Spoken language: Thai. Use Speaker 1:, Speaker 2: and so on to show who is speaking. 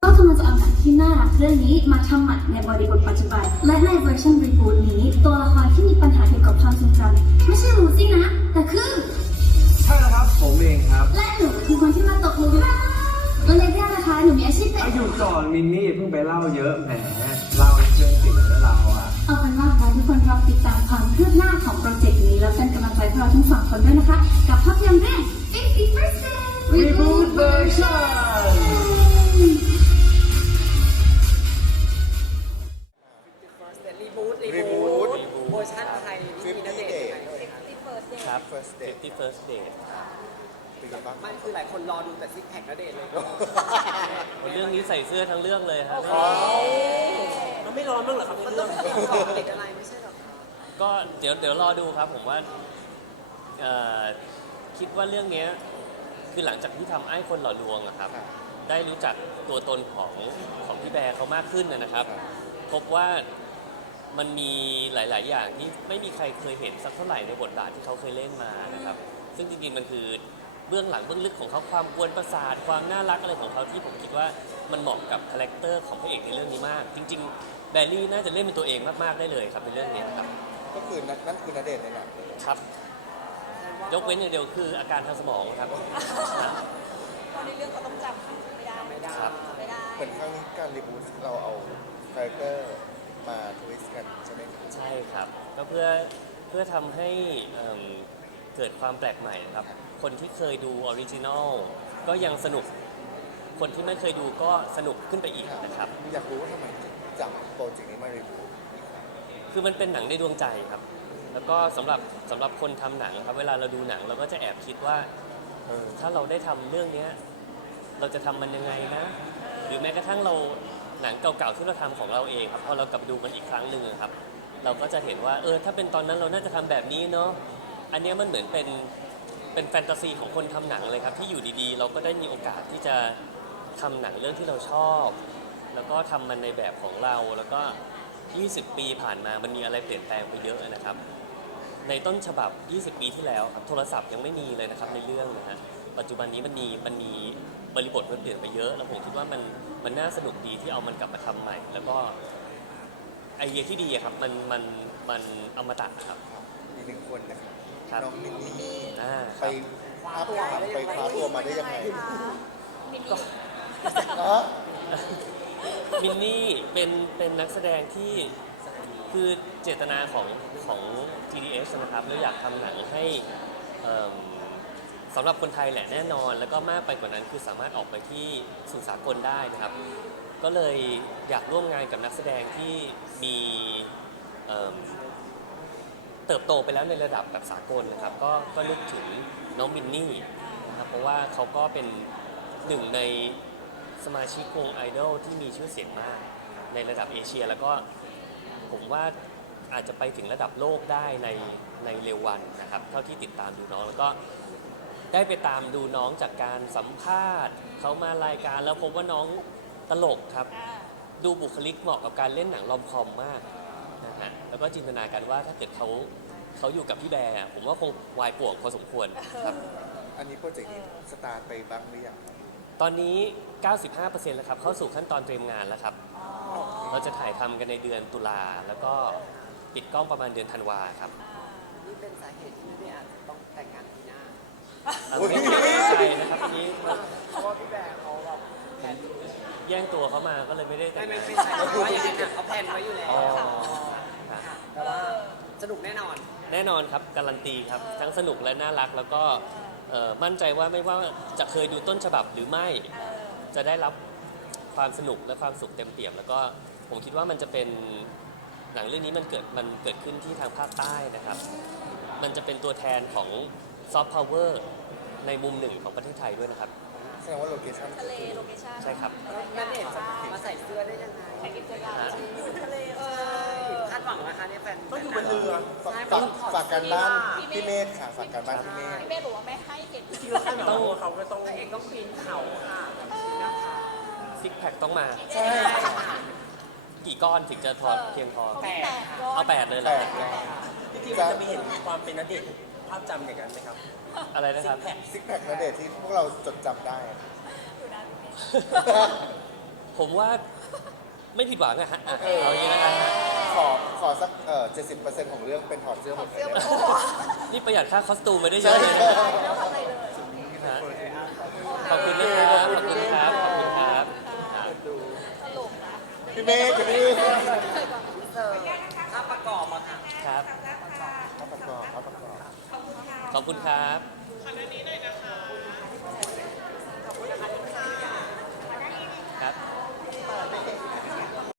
Speaker 1: ก็กำลังจะเอาหนังที่น่ารักเรื่องนี้มาทำใหม่ในบริบทปัจจุบันและในเวอร์ชันรีบูทนี้ตัวละครที่มีปัญหาเกี่ยวกับความทรงจำไม่ใช่ลูซี่นะแต่คือ
Speaker 2: ใช่แล้วครับผมเองครับ
Speaker 1: และหนูคือคนที่มาตกหลุมรักและในเรื่องนะคะหนูมีอาชีพเป็น
Speaker 2: อยู่ก่อนมินนี่เพิ่งไปเล่าเยอะแหมเล่าเรื่องจริงแล้วเราอ่ะ
Speaker 1: เอาเป็นว่าขอทุกคนรอติดตามความคืบหน้าของโปรเจกต์นี้แล้วเป็นกำลังใจให้เราทั้งสองคนด้วยนะคะกับภาพยนตร์เรื่อง 51st Day
Speaker 2: Reboot Version
Speaker 3: รีบูทเวอร์ชันไทยที่มีณเดชน์ยังไงเลยครับ
Speaker 4: First Date เป็นไงบ้าง
Speaker 3: มันคือหลายคนรอดูแต่ซิกแพคณเดชน์เลย
Speaker 5: เรื่องนี้ใส่เสื้อทั้งเรื่องเลยครับ
Speaker 3: มันไม่ร้อนบ้างเหรอครับมันต้องติดอะไรไม่ใช่หรอครับ
Speaker 5: ก็เดี๋ยวรอดูครับผมว่าคิดว่าเรื่องนี้คือหลังจากที่ทำไอ้คนหล่อลวงอะครับได้รู้จักตัวตนของพี่แบร์เขามากขึ้นนะครับพบว่ามันมีหลาย ๆ อย่างที่ไม่มีใครเคยเห็นสักเท่าไหร่ในบทบาทที่เขาเคยเล่นมานะครับซึ่งจริง ๆ มันคือเบื้องหลังเบื้องลึกของเขาความกวนประสาทความน่ารักอะไรของเขาที่ผมคิดว่ามันเหมาะกับคาแรคเตอร์ของพระเอกในเรื่องนี้มากจริง ๆ แบร์รี่น่าจะเล่นเป็นตัวเองมาก ๆ ได้เลยครับในเรื่องนี้ครับ
Speaker 4: ก็คือนั่นคือณเดชน์ในหนัง
Speaker 5: ครับยกเว้นอย่างเดียวคืออาการทางสมองครับ
Speaker 6: ตอนในเรื่องเขาต้องจำไม่ได้
Speaker 5: ครับ
Speaker 6: ไม่ได้
Speaker 4: เหมือนครั้งนี้การรีบูทเราเอาคาแรคเตอร์มาทวิสต์กันใช่ไหมครับ
Speaker 5: ใช่ครับก็เพื่อทำให้เกิดความแปลกใหม่ครับคนที่เคยดูออริจินอลก็ยังสนุกคนที่ไม่เคยดูก็สนุกขึ้นไปอีกนะครับ
Speaker 4: อยากรู้ว่าทำไมจับโปรเจกต์นี้มารีบูท
Speaker 5: คือมันเป็นหนังในดวงใจครับแล้วก็สำหรับคนทำหนังครับเวลาเราดูหนังเราก็จะแอบคิดว่าถ้าเราได้ทำเรื่องนี้เราจะทำมันยังไงนะหรือแม้กระทั่งเราหนังเก่าๆที่เราทำของเราเองครับพอเรากลับดูมันอีกครั้งหนึ่งครับเราก็จะเห็นว่าถ้าเป็นตอนนั้นเราน่าจะทำแบบนี้เนาะอันนี้มันเหมือนเป็นแฟนตาซีของคนทำหนังเลยครับที่อยู่ดีๆเราก็ได้มีโอกาสที่จะทำหนังเรื่องที่เราชอบแล้วก็ทำมันในแบบของเราแล้วก็20 ปีผ่านมามันมีอะไรเปลี่ยนแปลงไปเยอะนะครับในต้นฉบับ20 ปีที่แล้วครับโทรศัพท์ยังไม่มีเลยนะครับในเรื่องนะฮะปัจจุบันนี้มันมีบริบทมันเปลี่ยนไปเยอะแล้วผมคิดว่ามันน่าสนุกดีที่เอามันกลับมาทำใหม่แล้วก็ไอเดียที่ดีครับมันอมตะครับ
Speaker 4: อีกหนึ่งคนนะครับ
Speaker 5: น้
Speaker 4: องมินนี่
Speaker 5: ไป
Speaker 4: คว้าตัวมาได้ยังไง
Speaker 5: มินนี่เป็นนักแสดงที่คือเจตนาของ GDS นะครับเราอยากทำหนังให้สำหรับคนไทยแหละแน่นอนแล้วก็มากไปกว่านั้นคือสามารถออกไปที่สู่สากลได้นะครับก็เลยอยากร่วมงานกับนักแสดงที่มีเติบโตไปแล้วในระดับแบบสากลนะครับก็นึกถึงน้องมินนี่นะครับเพราะว่าเขาก็เป็นหนึ่งในสมาชิกวงไอดอลที่มีชื่อเสียงมากในระดับเอเชียแล้วก็ผมว่าอาจจะไปถึงระดับโลกได้ในเร็ววันนะครับเท่าที่ติดตามดูน้องแล้วก็ได้ไปตามดูน้องจากการสัมภาษณ์เขามารายการแล้วพบว่าน้องตลกครับดูบุคลิกเหมาะกับการเล่นหนังรอมคอมมากนะฮะแล้วก็จินตนาการว่าถ้าเกิดเขาอยู่กับพี่แบร์ผมว่าคงวายป่วงพอสมควรครับ
Speaker 4: อันนี้โปรเจกต์นี้สตาร์ทไปบ้างหรือยัง
Speaker 5: ตอนนี้ 95% แล้วครับเข้าสู่ขั้นตอนเตรียมงานแล้วครับเราจะถ่ายทำกันในเดือนตุลาแล้วก็ปิดกล้องประมาณเดือนธันวาครับ
Speaker 3: นี่เป็นสาเหตุที่ไม่อาจจะต้องแต่งงานปีหน้า
Speaker 5: ไม่ใช่นะครับอันนี้
Speaker 3: เพราะว่าพี่แบร์เขาแบบแผน
Speaker 5: แย่งตัวเขามาก็เลยไม่ได้แต่ง
Speaker 3: ไม่ใช่เพราะว่าอย่างนั้นเขาแผนไว้อยู่แล้วแต่ว่าสนุกแน่นอน
Speaker 5: ครับการันตีครับทั้งสนุกและน่ารักแล้วก็มั่นใจว่าไม่ว่าจะเคยดูต้นฉบับหรือไม่จะได้รับความสนุกและความสุขเต็มเปี่ยมแล้วก็ผมคิดว่ามันจะเป็นหนังเรื่องนี้มันเกิดขึ้นที่ทางภาคใต้นะครับมันจะเป็นตัวแทนของซอฟต์พาวเวอร์ในมุมหนึ่งของประเทศไทยด้วยนะครับ
Speaker 4: แสดงว่าโลเคชั่น
Speaker 6: ทะเลโลเคชั่น
Speaker 5: ใช่ครับ
Speaker 3: นั่นเองมาใส่เสื้อได้ยังไง
Speaker 6: ใส่กิจกรรมอยู่ทะเล
Speaker 3: คาดหวังนะคะเนี่ยแฟน
Speaker 4: ต้องอยู่บนเรือฝากการบ้านพี่เมธค่ะฝากการบ้านพี่เมธ
Speaker 6: บอกว่าไม่ให้เห็น
Speaker 3: ต้องเขาก็ต้องเองต้องปีนเขาค่ะ
Speaker 5: ซิกแพคต้องมา
Speaker 4: ใช่
Speaker 5: กี่ก้อนถึงจะพอเพียงพอ
Speaker 6: เอา
Speaker 5: 8เลยเหรอ
Speaker 3: จริงๆจะมีเห็นความเป็นณเดชน์ภาพจำอย่างนั้นไหมครับ
Speaker 5: อะไรนะครับ
Speaker 4: ซิกแพคณเดชน์ที่พวกเราจดจำได้
Speaker 5: ผมว่าไม่ผิดหวังอะฮะเอาอย่างนี้แล้วกันฮะ
Speaker 4: ขอสัก70%ของเรื่องเป็นถอดเสื้อหมดเลย
Speaker 5: นี่ประหยัดค่าคอสตูมไปได้เยอะเลยนะ
Speaker 6: แล้วทำอะไรเลย
Speaker 5: ฮะขอบคุณนะครับขอบคุณครับขอบคุณครับ
Speaker 6: ตลกนะ
Speaker 4: พี่เมย์กับพี่
Speaker 3: ภาพประกอบอะค่ะ
Speaker 5: ครับ
Speaker 4: เอาประกอบ
Speaker 5: ขอบคุณครับ
Speaker 6: ข